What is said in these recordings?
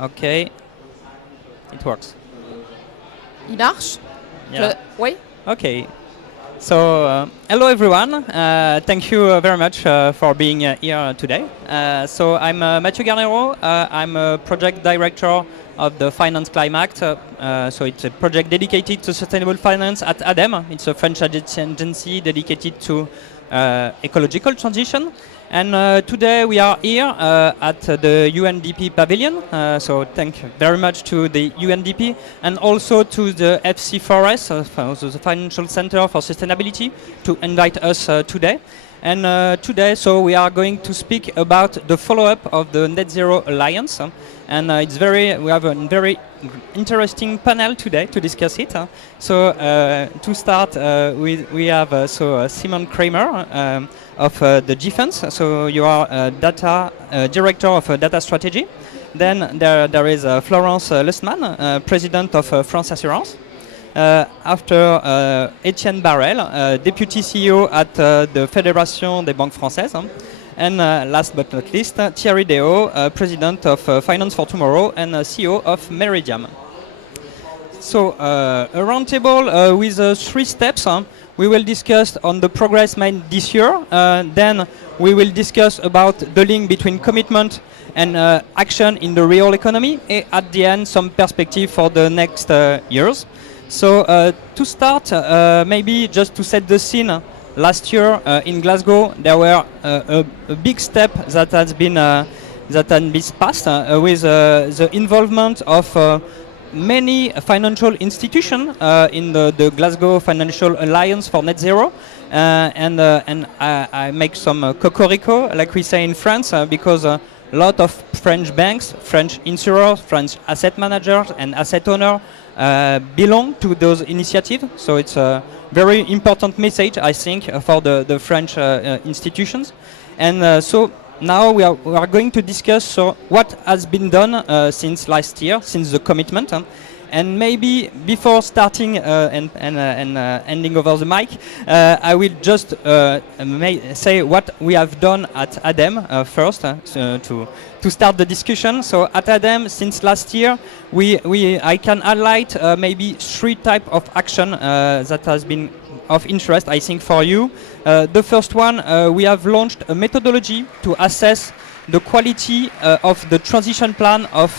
Okay, it works. Il marche? Yeah. Oui? Okay. So, hello everyone. Thank you very much for being here today. So, I'm Mathieu Garnero. I'm a project director of the Finance Climate. So, it's a project dedicated to sustainable finance at ADEME. It's a French agency dedicated to ecological transition. And today we are here at the UNDP pavilion. So thank you very much to the UNDP and also to the FC4S, the Financial Center for Sustainability, to invite us today. And today, so we are going to speak about the follow-up of the Net Zero Alliance. And we have a very interesting panel today to discuss it. So to start, we have Simon Kramer of the defense. So you are data director of data strategy. Then there is Florence Lustmann, president of France Assurance. After Etienne Barrel, deputy CEO at the Fédération des Banques Françaises. And last but not least, Thierry Deo, president of Finance for Tomorrow and CEO of Meridiam. So a roundtable with 3 steps. We will discuss on the progress made this year. Then we will discuss about the link between commitment and action in the real economy. And at the end, some perspective for the next years. So to start, maybe just to set the scene, last year in Glasgow, there were a big step that has been passed with the involvement of many financial institutions in the Glasgow Financial Alliance for Net Zero. And I make some cocorico, like we say in France, because a lot of French banks, French insurers, French asset managers and asset owners belong to those initiatives. So it's a very important message, I think, for the French institutions. And so now we are going to discuss what has been done since last year, since the commitment. And maybe before starting and handing over the mic, I will just say what we have done at ADEME first to start the discussion. So at ADEME, since last year, I can highlight maybe 3 types of action that has been of interest, I think, for you. The first one, we have launched a methodology to assess the quality of the transition plan of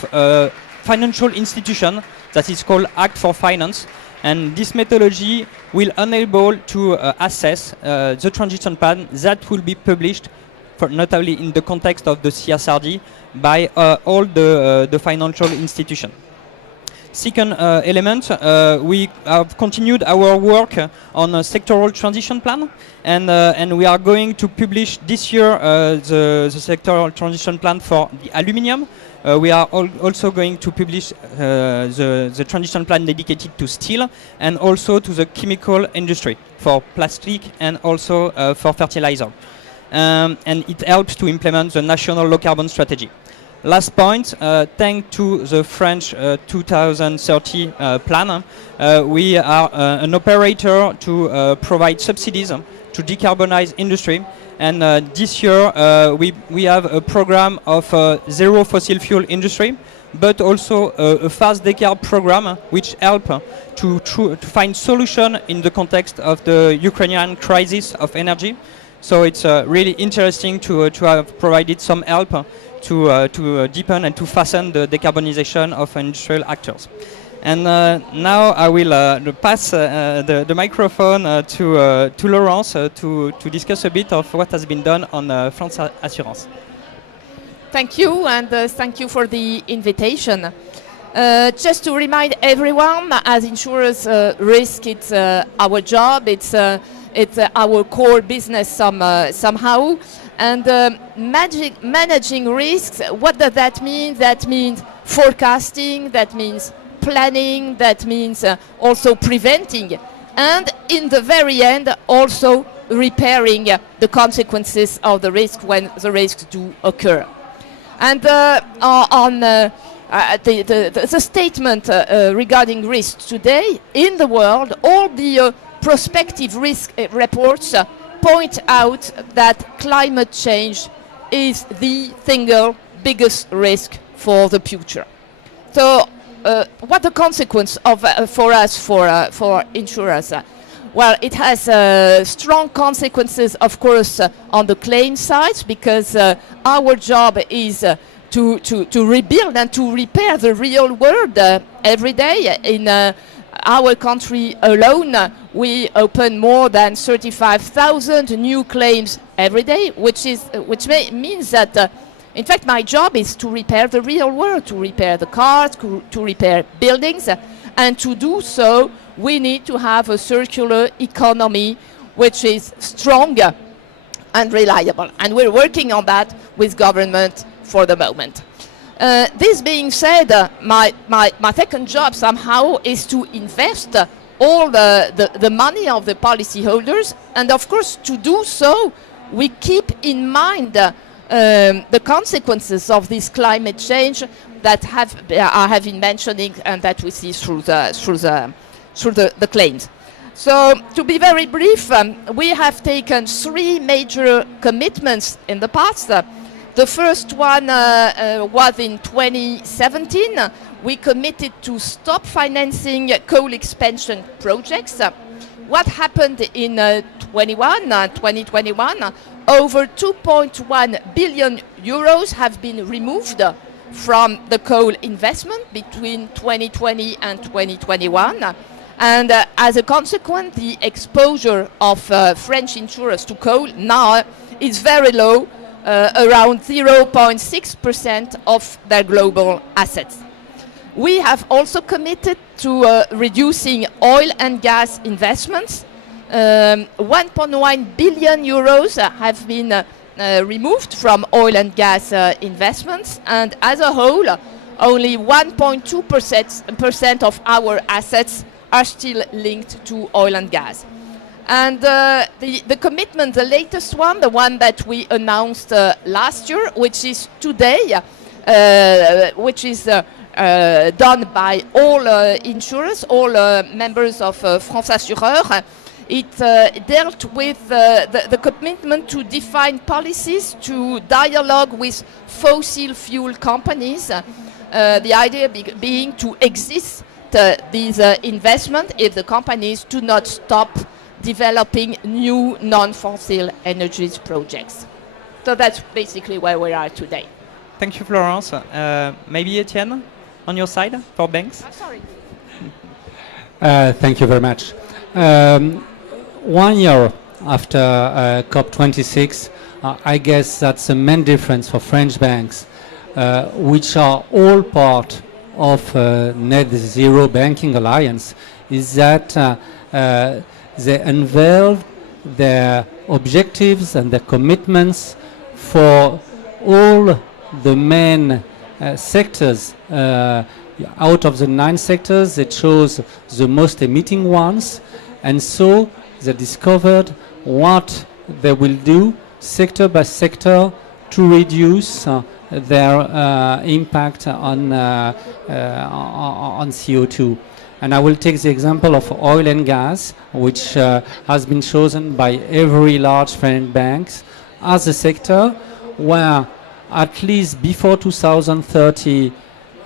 financial institution that is called Act for Finance. And this methodology will enable to assess the transition plan that will be published, not only in the context of the CSRD, by all the financial institutions. Second element, we have continued our work on a sectoral transition plan, and we are going to publish this year the sectoral transition plan for the aluminium. We are also going to publish the transition plan dedicated to steel and also to the chemical industry for plastic and also for fertilizer. And it helps to implement the national low carbon strategy. Last point, thanks to the French 2030 plan, we are an operator to provide subsidies to decarbonize industry. And this year we have a program of zero fossil fuel industry, but also a fast decarb program which help to find solution in the context of the Ukrainian crisis of energy. So it's really interesting to have provided some help to deepen and to fasten the decarbonization of industrial actors. And now I will pass the microphone to Laurence to discuss a bit of what has been done on France Assurance. Thank you, and thank you for the invitation. Just to remind everyone, as insurers, risk, it's our job, it's our core business somehow. And managing risks, what does that mean? That means forecasting, that means planning, that means also preventing, and in the very end also repairing the consequences of the risk when the risks do occur. And on the statement regarding risks today in the world, all the prospective risk reports point out that climate change is the single biggest risk for the future. So, what the consequence of for us for insurers? Well, it has strong consequences, of course, on the claim side, because our job is to rebuild and to repair the real world every day. In our country alone, we open more than 35,000 new claims every day, which means that, in fact, my job is to repair the real world, to repair the cars, to repair buildings, and to do so, we need to have a circular economy which is stronger and reliable. And we're working on that with government for the moment. This being said, my second job somehow is to invest all the money of the policyholders. And of course, to do so, we keep in mind the consequences of this climate change that I have been mentioning and that we see through the claims. So, to be very brief, we have taken 3 major commitments in the past. The first one was in 2017. We committed to stop financing coal expansion projects. What happened in 2021? Over 2.1 billion euros have been removed from the coal investment between 2020 and 2021. And as a consequence, the exposure of French insurers to coal now is very low, around 0.6% of their global assets. We have also committed to reducing oil and gas investments. 1.1 billion euros have been removed from oil and gas investments, and as a whole, only 1.2% of our assets are still linked to oil and gas. And the commitment, the latest one, the one that we announced last year, which is today, which is done by all insurers, all members of France Assureurs. It dealt with the commitment to define policies to dialogue with fossil fuel companies. The idea being to exist these investments if the companies do not stop developing new non-fossil energies projects. So that's basically where we are today. Thank you, Florence. Maybe Etienne, on your side for banks? Sorry. Thank you very much. 1 year after COP26, I guess that's the main difference for French banks, which are all part of Net Zero Banking Alliance, is that they unveiled their objectives and their commitments for all the main sectors. Out of the 9 sectors, they chose the most emitting ones, and so they discovered what they will do sector by sector to reduce their impact on CO2. And I will take the example of oil and gas, which has been chosen by every large French bank as a sector where at least before 2030,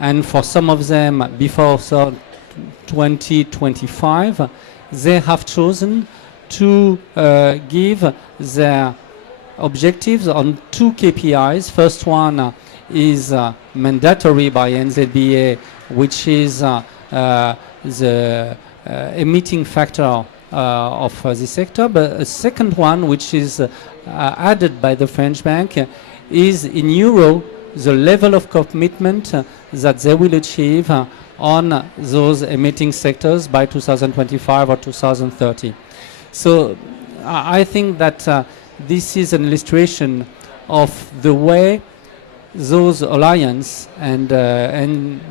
and for some of them before 2025, they have chosen to give their objectives on 2 KPIs. First one is mandatory by NZBA, which is the emitting factor of the sector. But a second one, which is added by the French bank, is in euro the level of commitment that they will achieve on those emitting sectors by 2025 or 2030. So I think that this is an illustration of the way those alliance and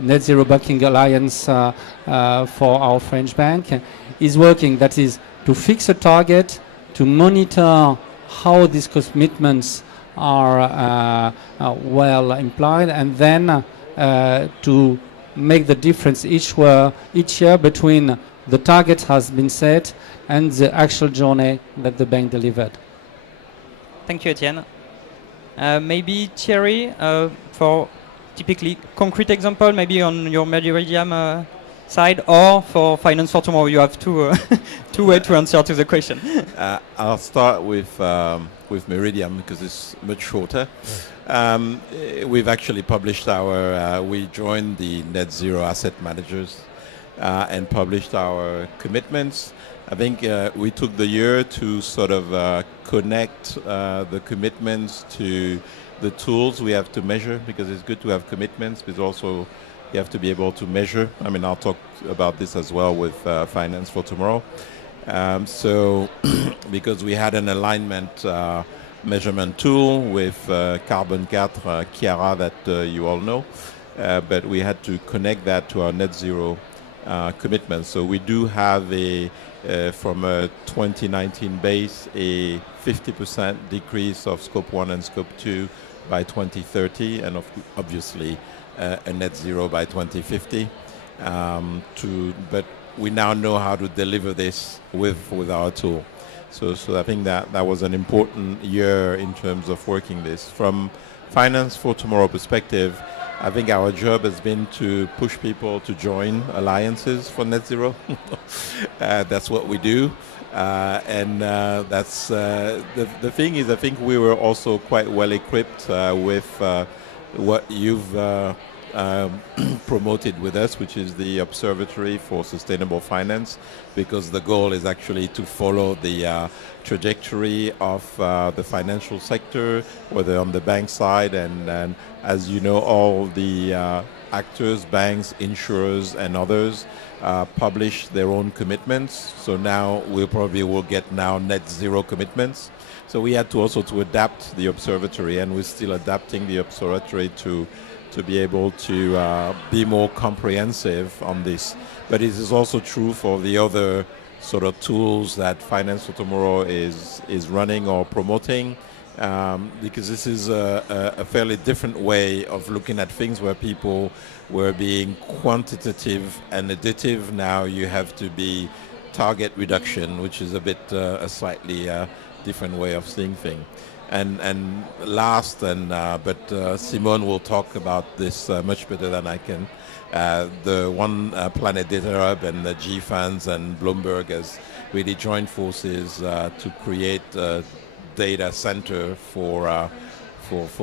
Net Zero Banking Alliance for our French bank is working. That is to fix a target, to monitor how these commitments are well implied, and then to make the difference each year between the target has been set and the actual journey that the bank delivered. Thank you, Etienne. Maybe Thierry, for typically concrete example, maybe on your Meridian side, or for Finance for Tomorrow? You have two ways to answer to the question. I'll start with Meridian because it's much shorter. We've actually published we joined the Net Zero Asset Managers and published our commitments. I think we took the year to sort of connect the commitments to the tools we have to measure, because it's good to have commitments, but also you have to be able to measure. I mean, I'll talk about this as well with Finance for Tomorrow. So because we had an alignment measurement tool with Carbon 4, Chiara, that you all know, but we had to connect that to our net zero commitment. So we do have from a 2019 base, a 50% decrease of Scope 1 and Scope 2 by 2030, and obviously a net zero by 2050. But we now know how to deliver this with our tool. So I think that was an important year in terms of working this. From Finance for Tomorrow perspective, I think our job has been to push people to join alliances for net zero. That's what we do. That's the thing is, I think we were also quite well equipped with what you've promoted with us, which is the Observatory for Sustainable Finance, because the goal is actually to follow the trajectory of the financial sector, whether on the bank side, and as you know, all the actors, banks, insurers, and others publish their own commitments. So now we probably will get now net zero commitments. So we had to also to adapt the observatory, and we're still adapting the observatory to be able to be more comprehensive on this. But it is also true for the other sort of tools that Finance for Tomorrow is running or promoting, because this is a fairly different way of looking at things, where people were being quantitative and additive. Now you have to be target reduction, which is a bit a slightly different way of seeing things. And last, but Simone will talk about this much better than I can. The One Planet Data Hub and the GFANS and Bloomberg has really joined forces to create a data center for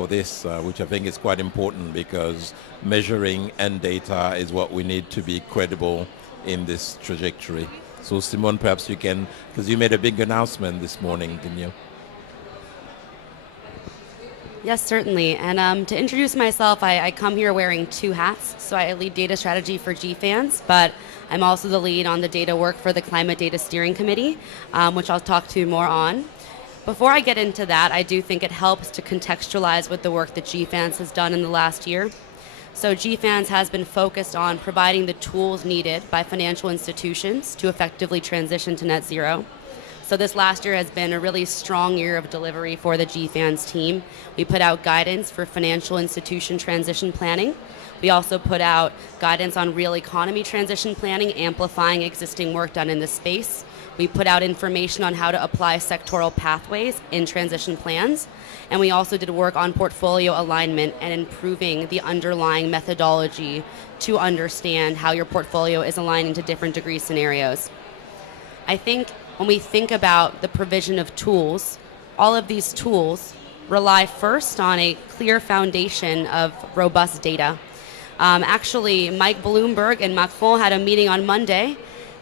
this, which I think is quite important, because measuring and data is what we need to be credible in this trajectory. So Simone, perhaps you can, because you made a big announcement this morning, didn't you? Yes, certainly. And to introduce myself, I come here wearing two hats. So I lead data strategy for GFANS, but I'm also the lead on the data work for the Climate Data Steering Committee, which I'll talk to more on. Before I get into that, I do think it helps to contextualize with the work that GFANS has done in the last year. So GFANS has been focused on providing the tools needed by financial institutions to effectively transition to net zero. So this last year has been a really strong year of delivery for the GFANS team. We put out guidance for financial institution transition planning. We also put out guidance on real economy transition planning, amplifying existing work done in this space. We put out information on how to apply sectoral pathways in transition plans. And we also did work on portfolio alignment and improving the underlying methodology to understand how your portfolio is aligning to different degree scenarios. I think when we think about the provision of tools, all of these tools rely first on a clear foundation of robust data. Actually, Mike Bloomberg and Macron had a meeting on Monday,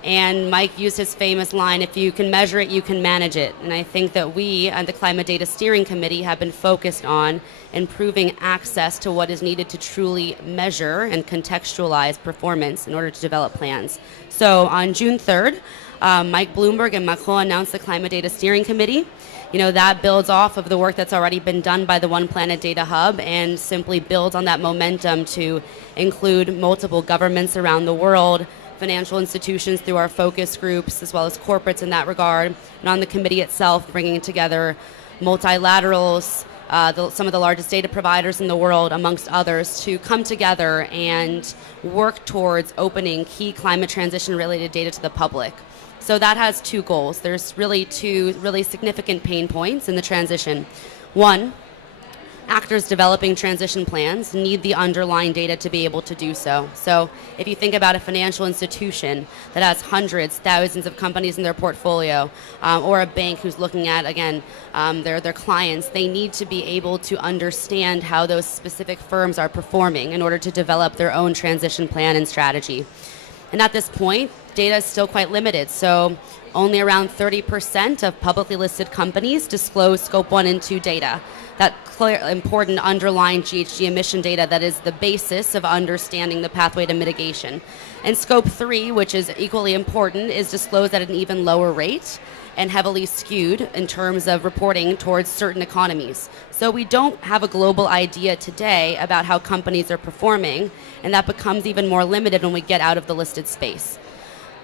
and Mike used his famous line, "If you can measure it, you can manage it." And I think that we and the Climate Data Steering Committee have been focused on improving access to what is needed to truly measure and contextualize performance in order to develop plans. So on June 3rd, Mike Bloomberg and Macron announced the Climate Data Steering Committee. You know, that builds off of the work that's already been done by the One Planet Data Hub, and simply builds on that momentum to include multiple governments around the world, financial institutions through our focus groups, as well as corporates in that regard, and on the committee itself, bringing together multilaterals, some of the largest data providers in the world, amongst others, to come together and work towards opening key climate transition related data to the public. So that has two goals. There's really two really significant pain points in the transition. One, actors developing transition plans need the underlying data to be able to do so. So if you think about a financial institution that has hundreds, thousands of companies in their portfolio, or a bank who's looking at, again, their clients, they need to be able to understand how those specific firms are performing in order to develop their own transition plan and strategy. And at this point, data is still quite limited. So only around 30% of publicly listed companies disclose Scope 1 and 2 data. That clear, important underlying GHG emission data that is the basis of understanding the pathway to mitigation. And Scope 3, which is equally important, is disclosed at an even lower rate and heavily skewed in terms of reporting towards certain economies. So we don't have a global idea today about how companies are performing, and that becomes even more limited when we get out of the listed space.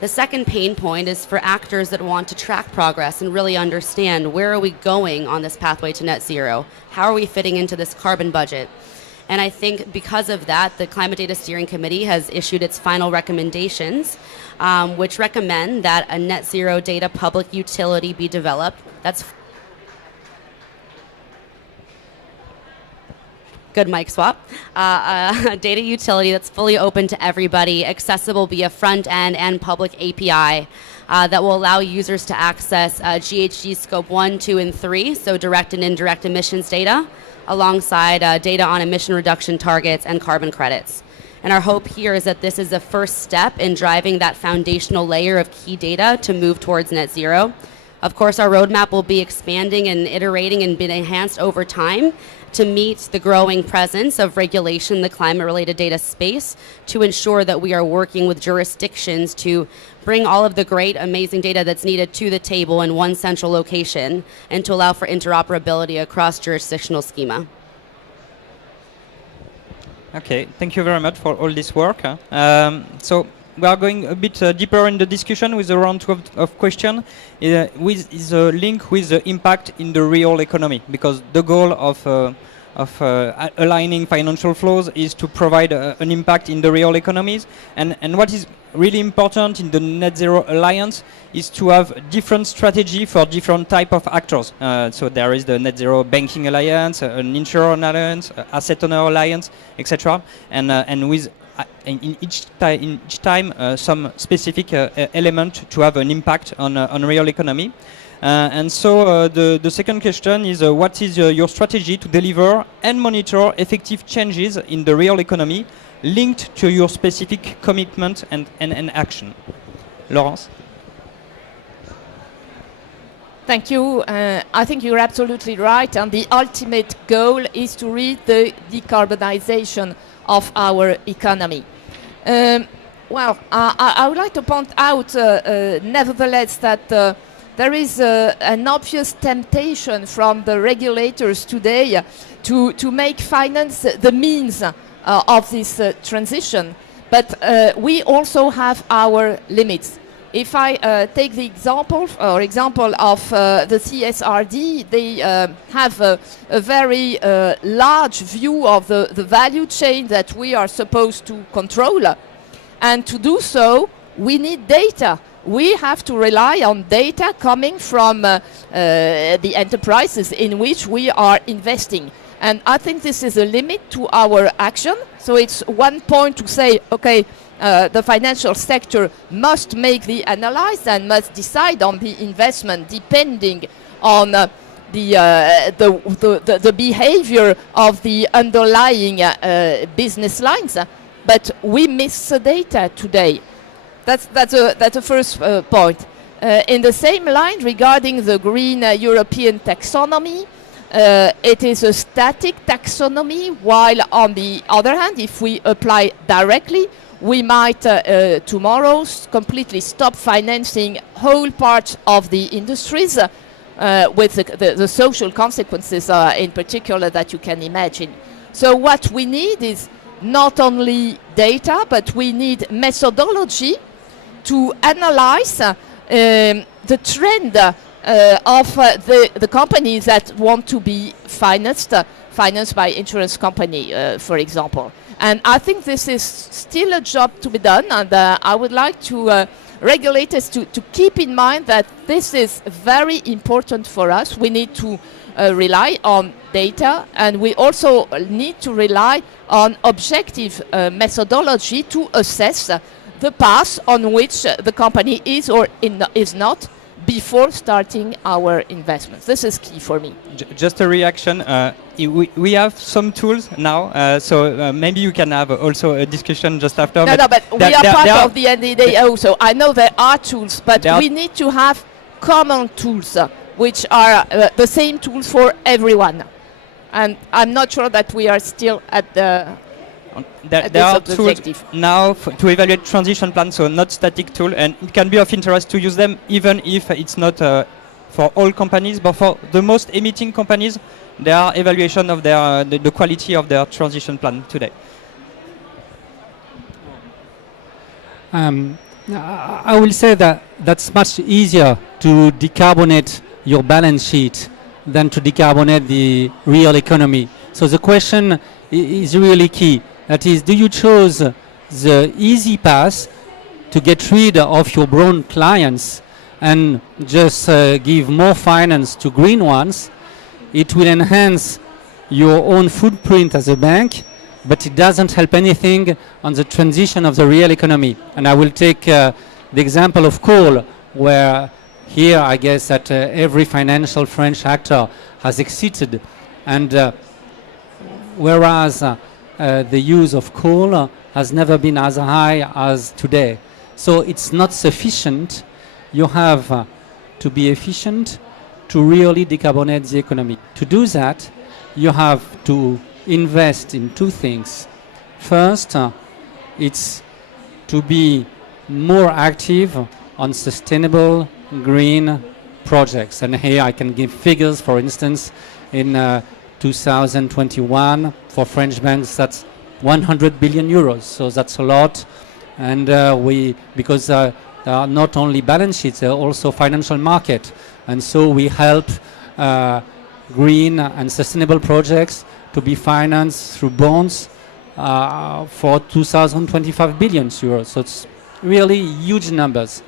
The second pain point is for actors that want to track progress and really understand where are we going on this pathway to net zero? How are we fitting into this carbon budget? And I think because of that, the Climate Data Steering Committee has issued its final recommendations, which recommend that a net zero data public utility be developed. That's good mic swap. A data utility that's fully open to everybody, accessible via front end and public API that will allow users to access GHG Scope 1, 2, and 3, so direct and indirect emissions data, alongside data on emission reduction targets and carbon credits. And our hope here is that this is a first step in driving that foundational layer of key data to move towards net zero. Of course, our roadmap will be expanding and iterating and being enhanced over time to meet the growing presence of regulation in the climate-related data space, to ensure that we are working with jurisdictions to bring all of the great, amazing data that's needed to the table in one central location, and to allow for interoperability across jurisdictional schema. Okay, thank you very much for all this work. So we are going a bit deeper in the discussion with a round two of questions. Is a link with the impact in the real economy, because the goal of aligning financial flows is to provide an impact in the real economies. And what is really important in the Net Zero Alliance is to have different strategy for different type of actors. So there is the Net Zero Banking Alliance, an Insurance Alliance, Asset Owner Alliance, etc. And with in each time some specific element to have an impact on real economy. And so the second question is what is your strategy to deliver and monitor effective changes in the real economy linked to your specific commitment and action? Laurence? Thank you. I think you're absolutely right, and the ultimate goal is to reach the decarbonization of our economy. Well, I would like to point out, nevertheless, that there is an obvious temptation from the regulators today to make finance the means of this transition, but we also have our limits. If I take the example of the CSRD, they have a very large view of the value chain that we are supposed to control. And to do so, we need data. We have to rely on data coming from the enterprises in which we are investing. And I think this is a limit to our action. So it's one point to say, okay, the financial sector must make the analysis and must decide on the investment depending on the behavior of the underlying business lines. But we miss the data today. That's a first point. In the same line, regarding the green European taxonomy, it is a static taxonomy, while on the other hand, if we apply directly, we might tomorrow completely stop financing whole parts of the industries with the social consequences in particular that you can imagine. So what we need is not only data, but we need methodology to analyze the trend of the companies that want to be financed by insurance company, for example. And I think this is still a job to be done, and I would like to regulators to keep in mind that this is very important for us. We need to rely on data, and we also need to rely on objective methodology to assess the path on which the company is or is not before starting our investments. This is key for me. Just a reaction. We have some tools now, so maybe you can have also a discussion just after. No, but we are part of the NDAO, so I know there are tools, but we need to have common tools, which are the same tools for everyone. And I'm not sure that we are still at the there are tools now to evaluate transition plans, so not static tool, and it can be of interest to use them even if it's not for all companies, but for the most emitting companies, there are evaluation of their the quality of their transition plan today. I will say that that's much easier to decarbonate your balance sheet than to decarbonate the real economy. So the question is really key. That is, do you choose the easy path to get rid of your brown clients and just give more finance to green ones? It will enhance your own footprint as a bank, but it doesn't help anything on the transition of the real economy. And I will take the example of coal, where here I guess that every financial French actor has exited, and whereas the use of coal has never been as high as today. So it's not sufficient. You have to be efficient to really decarbonate the economy. To do that, you have to invest in two things. First, it's to be more active on sustainable green projects. And here I can give figures. For instance, in 2021, for French banks, that's 100 billion euros. So that's a lot. And because there are not only balance sheets, there are also financial market. And so we help green and sustainable projects to be financed through bonds for 2025 billion euros. So it's really huge numbers.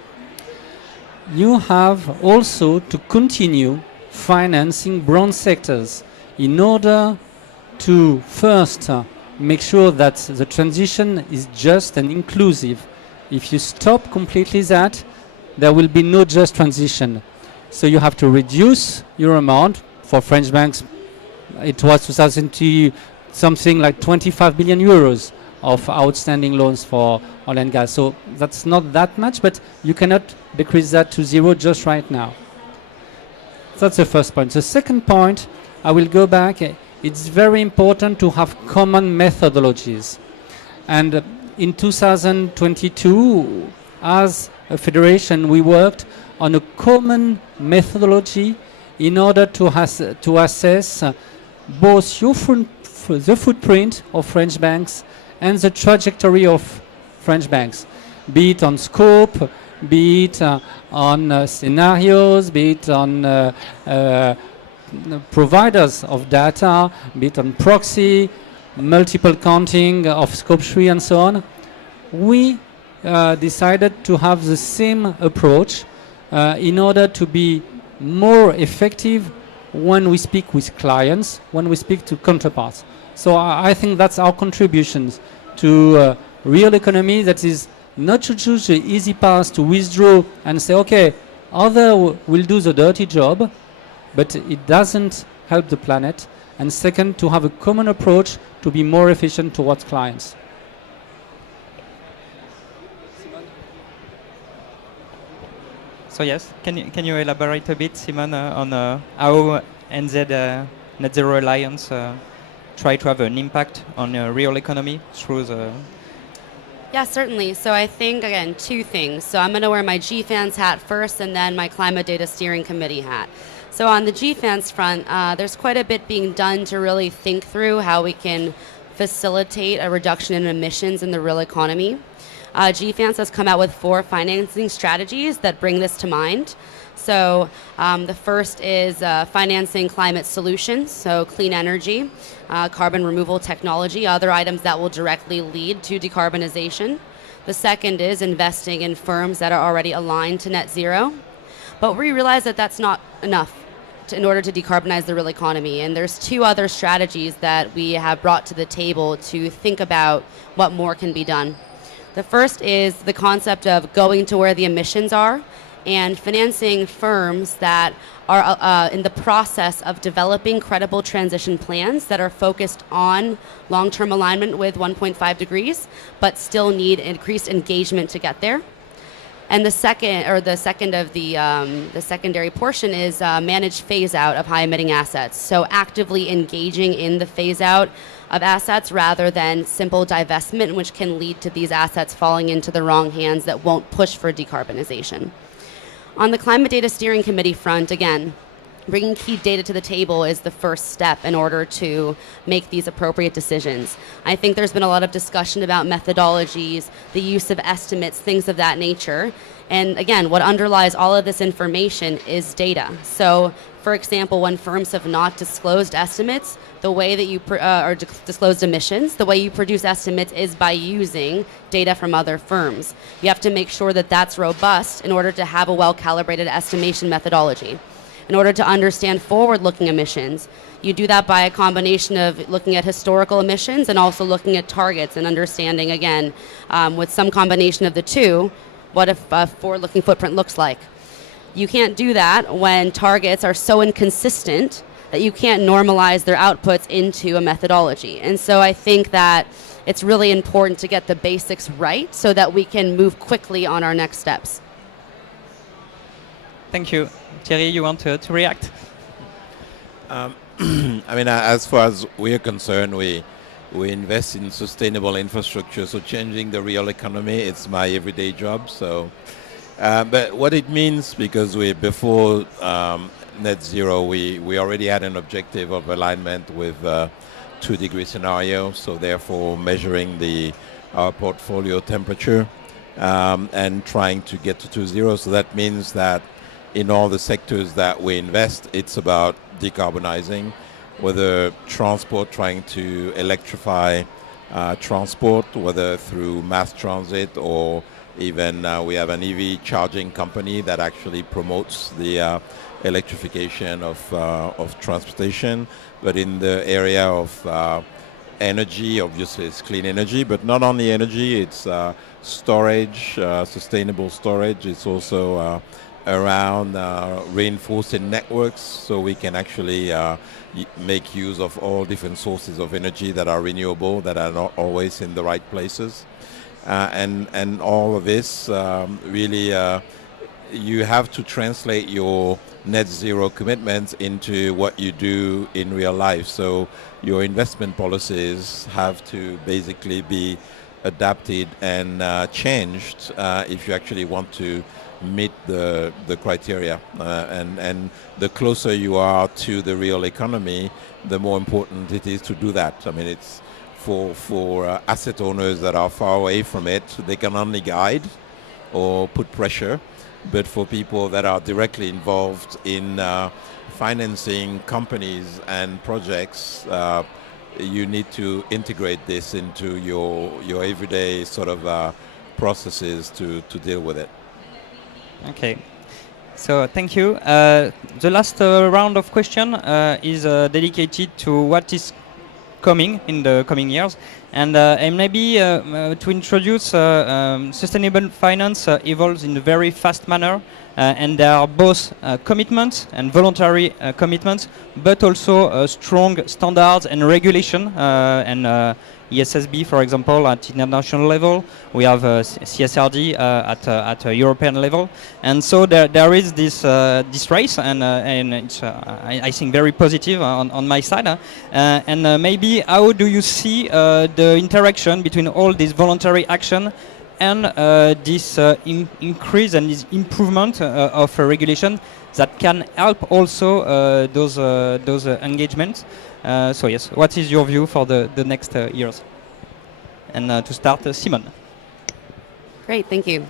You have also to continue financing brown sectors in order to first make sure that the transition is just and inclusive. If you stop completely that, there will be no just transition. So you have to reduce your amount. For French banks, it was 2002, something like 25 billion euros of outstanding loans for oil and gas. So that's not that much, but you cannot decrease that to zero just right now. That's the first point. The second point, I will go back. It's very important to have common methodologies. And in 2022, as a federation, we worked on a common methodology in order to assess both the footprint of French banks and the trajectory of French banks, be it on scope, be it on scenarios, be it on providers of data, be it on proxy, multiple counting of scope 3 and so on. We decided to have the same approach in order to be more effective when we speak with clients, when we speak to counterparts. So I think that's our contributions to real economy, that is not to choose the easy path to withdraw and say, okay, other will do the dirty job, but it doesn't help the planet. And second, to have a common approach to be more efficient towards clients. So yes, can you elaborate a bit, Simon, on how NZ Net Zero Alliance try to have an impact on real economy through the... Yeah, certainly. So I think, again, two things. So I'm going to wear my GFANS hat first and then my Climate Data Steering Committee hat. So on the GFANS front, there's quite a bit being done to really think through how we can facilitate a reduction in emissions in the real economy. GFANS has come out with 4 financing strategies that bring this to mind. So the first is financing climate solutions, so clean energy, carbon removal technology, other items that will directly lead to decarbonization. The second is investing in firms that are already aligned to net zero. But we realize that that's not enough in order to decarbonize the real economy. And there's two other strategies that we have brought to the table to think about what more can be done. The first is the concept of going to where the emissions are and financing firms that are in the process of developing credible transition plans that are focused on long-term alignment with 1.5 degrees, but still need increased engagement to get there. And the secondary portion is managed phase out of high emitting assets. So actively engaging in the phase out of assets rather than simple divestment, which can lead to these assets falling into the wrong hands that won't push for decarbonization. On the Climate Data Steering Committee front, again, bringing key data to the table is the first step in order to make these appropriate decisions. I think there's been a lot of discussion about methodologies, the use of estimates, things of that nature. And again, what underlies all of this information is data. So, for example, when firms have not disclosed estimates, the way that you disclosed emissions, the way you produce estimates is by using data from other firms. You have to make sure that that's robust in order to have a well-calibrated estimation methodology. In order to understand forward-looking emissions, you do that by a combination of looking at historical emissions and also looking at targets and understanding, again, with some combination of the two, what a forward-looking footprint looks like. You can't do that when targets are so inconsistent that you can't normalize their outputs into a methodology. And so I think that it's really important to get the basics right so that we can move quickly on our next steps. Thank you. Thierry, you want to react? I mean, as far as we're concerned, we invest in sustainable infrastructure. So changing the real economy, it's my everyday job. So, but what it means, because before net zero, we already had an objective of alignment with 2-degree scenario. So therefore, measuring our portfolio temperature and trying to get to 2.0. So that means that in all the sectors that we invest, it's about decarbonizing, whether transport, trying to electrify transport, whether through mass transit or even we have an EV charging company that actually promotes the electrification of transportation. But in the area of energy, obviously it's clean energy, but not only energy, it's storage, sustainable storage. It's also around reinforcing networks, so we can actually make use of all different sources of energy that are renewable, that are not always in the right places. And all of this really, you have to translate your net zero commitments into what you do in real life. So your investment policies have to basically be adapted and changed if you actually want to meet the criteria. And the closer you are to the real economy, the more important it is to do that. I mean, it's for asset owners that are far away from it, they can only guide or put pressure. But for people that are directly involved in financing companies and projects, you need to integrate this into your everyday sort of processes to deal with it. Okay. So thank you. The last round of question is dedicated to what is coming in the coming years, and maybe to introduce sustainable finance evolves in a very fast manner, and there are both commitments and voluntary commitments, but also strong standards and regulation and ESSB, for example, at international level. We have CSRD at a European level, and so there is this race, and it's I think very positive on my side. And maybe how do you see the interaction between all this voluntary action and this increase and this improvement of regulation that can help also those engagements? So yes, what is your view for the next years? And to start, Simon. Great, thank you.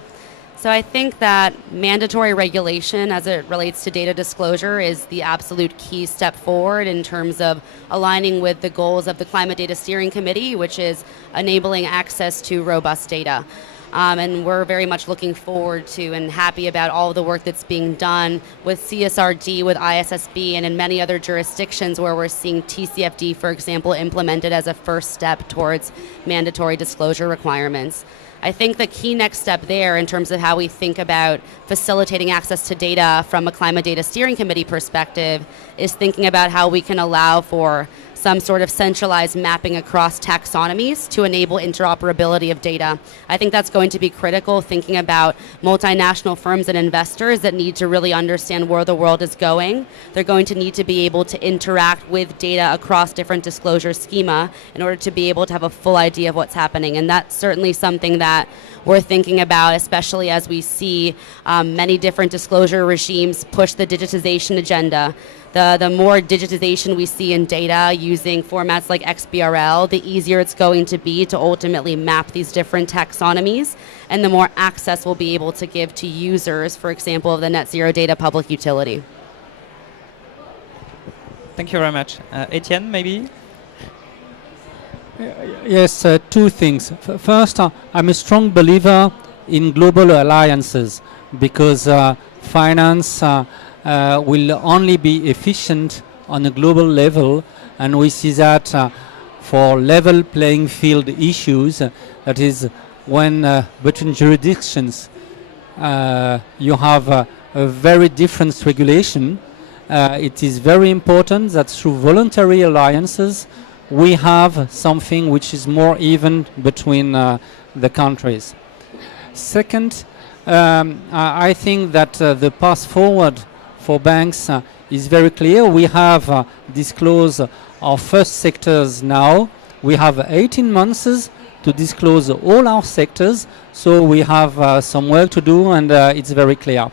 So I think that mandatory regulation as it relates to data disclosure is the absolute key step forward in terms of aligning with the goals of the Climate Data Steering Committee, which is enabling access to robust data. And we're very much looking forward to and happy about all of the work that's being done with CSRD, with ISSB, and in many other jurisdictions where we're seeing TCFD, for example, implemented as a first step towards mandatory disclosure requirements. I think the key next step there in terms of how we think about facilitating access to data from a climate data steering committee perspective is thinking about how we can allow for some sort of centralized mapping across taxonomies to enable interoperability of data. I think that's going to be critical, thinking about multinational firms and investors that need to really understand where the world is going. They're going to need to be able to interact with data across different disclosure schema in order to be able to have a full idea of what's happening. And that's certainly something that we're thinking about, especially as we see many different disclosure regimes push the digitization agenda. The more digitization we see in data using formats like XBRL, the easier it's going to be to ultimately map these different taxonomies, and the more access we'll be able to give to users, for example, of the net zero data public utility. Thank you very much. Etienne, maybe? Yes, two things. First, I'm a strong believer in global alliances because finance will only be efficient on a global level, and we see that for level playing field issues, that is when between jurisdictions you have a very different regulation. It is very important that through voluntary alliances we have something which is more even between the countries. Second, I think that the path forward for banks is very clear. We have disclosed our first sectors now. We have 18 months to disclose all our sectors, so we have some work to do, and it's very clear.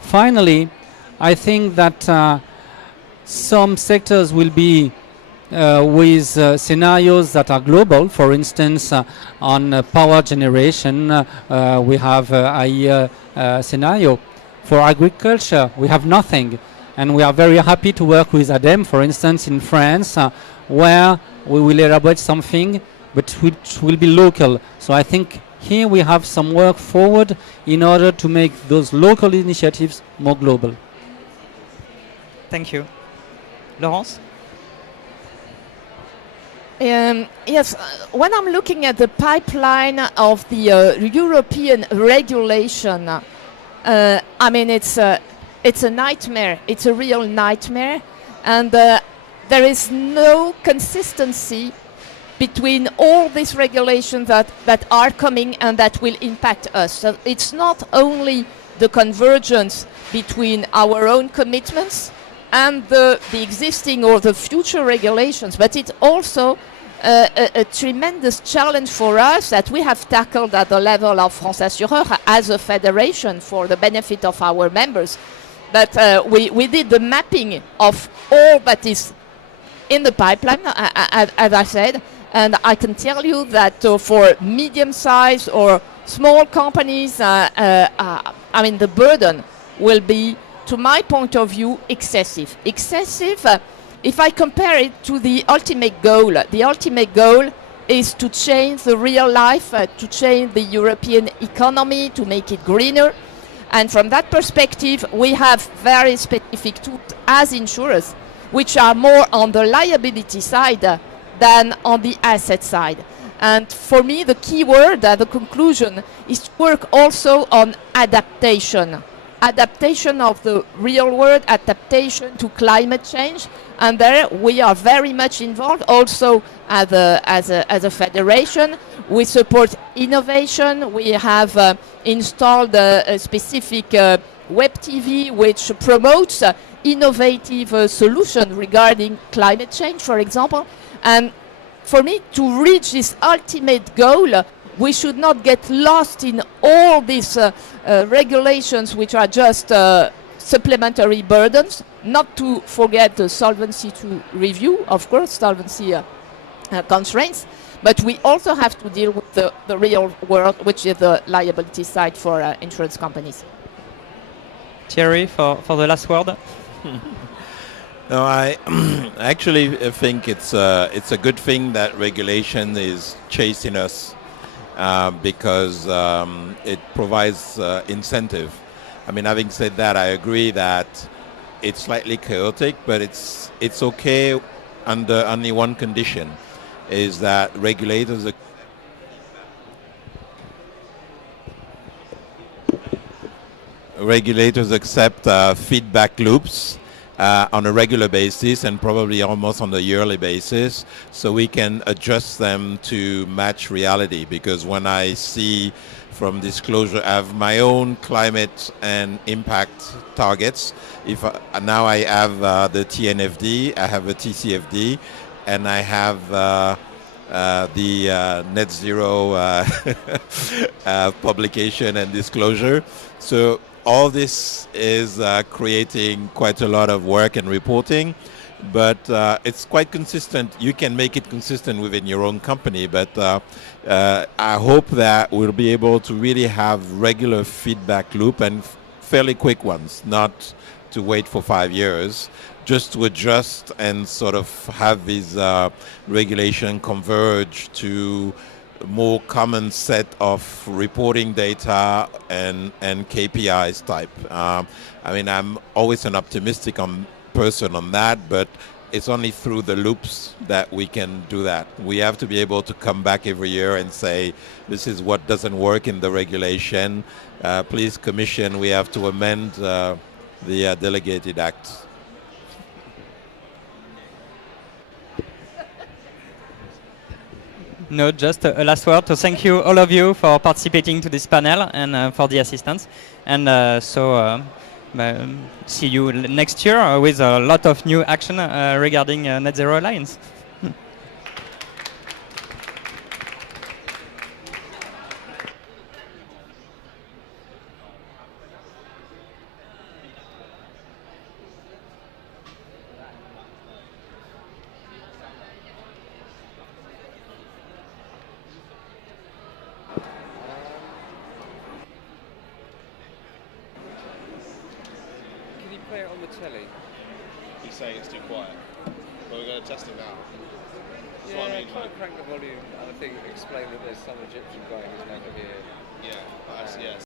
Finally, I think that some sectors will be with scenarios that are global. For instance, on power generation, we have a scenario. For agriculture, we have nothing, and we are very happy to work with ADEME, for instance, in France, where we will elaborate something, but which will be local. So I think here we have some work forward in order to make those local initiatives more global. Thank you. Laurence? Yes, when I'm looking at the pipeline of the European regulation, I mean, it's a nightmare. It's a real nightmare, and there is no consistency between all these regulations that are coming and that will impact us. So it's not only the convergence between our own commitments and the existing or the future regulations, but it's also a tremendous challenge for us that we have tackled at the level of France Assureur as a federation for the benefit of our members. But we did the mapping of all that is in the pipeline, as I said, and I can tell you that for medium-sized or small companies, I mean, the burden will be, to my point of view, excessive. If I compare it to the ultimate goal is to change the real life, to change the European economy, to make it greener. And from that perspective, we have very specific tools as insurers, which are more on the liability side than on the asset side. And for me, the key word, the conclusion, is to work also on adaptation. Adaptation of the real world, adaptation to climate change, and there we are very much involved. Also, as a federation, we support innovation. We have installed a specific web TV which promotes innovative solutions regarding climate change, for example. And for me, to reach this ultimate goal, we should not get lost in all these regulations which are just supplementary burdens, not to forget the Solvency II review, of course, solvency constraints, but we also have to deal with the real world, which is the liability side for insurance companies. Thierry, for the last word. No, I actually think it's a good thing that regulation is chasing us because it provides incentive. I mean, having said that, I agree that it's slightly chaotic, but it's okay under only one condition, is that regulators accept feedback loops on a regular basis and probably almost on a yearly basis, so we can adjust them to match reality. Because when I see from disclosure, I have my own climate and impact targets. If now I have the TNFD, I have a TCFD, and I have the net zero publication and disclosure. So all this is creating quite a lot of work and reporting, but it's quite consistent. You can make it consistent within your own company, but I hope that we'll be able to really have regular feedback loop and fairly quick ones, not to wait for 5 years, just to adjust and sort of have these regulation converge to more common set of reporting data and KPIs type. I mean, I'm always an optimistic person on that, but it's only through the loops that we can do that. We have to be able to come back every year and say, this is what doesn't work in the regulation. Please, Commission, we have to amend the delegated acts. No, just a last word to thank you, all of you, for participating to this panel and for the assistance. And see you next year with a lot of new action regarding Net Zero Alliance. Play it on the telly. He's saying it's too quiet. But we're going to test it now. That's Yeah, what I mean, try like, and crank the volume and I think explain that there's some Egyptian guy who's never here. yeah, yes.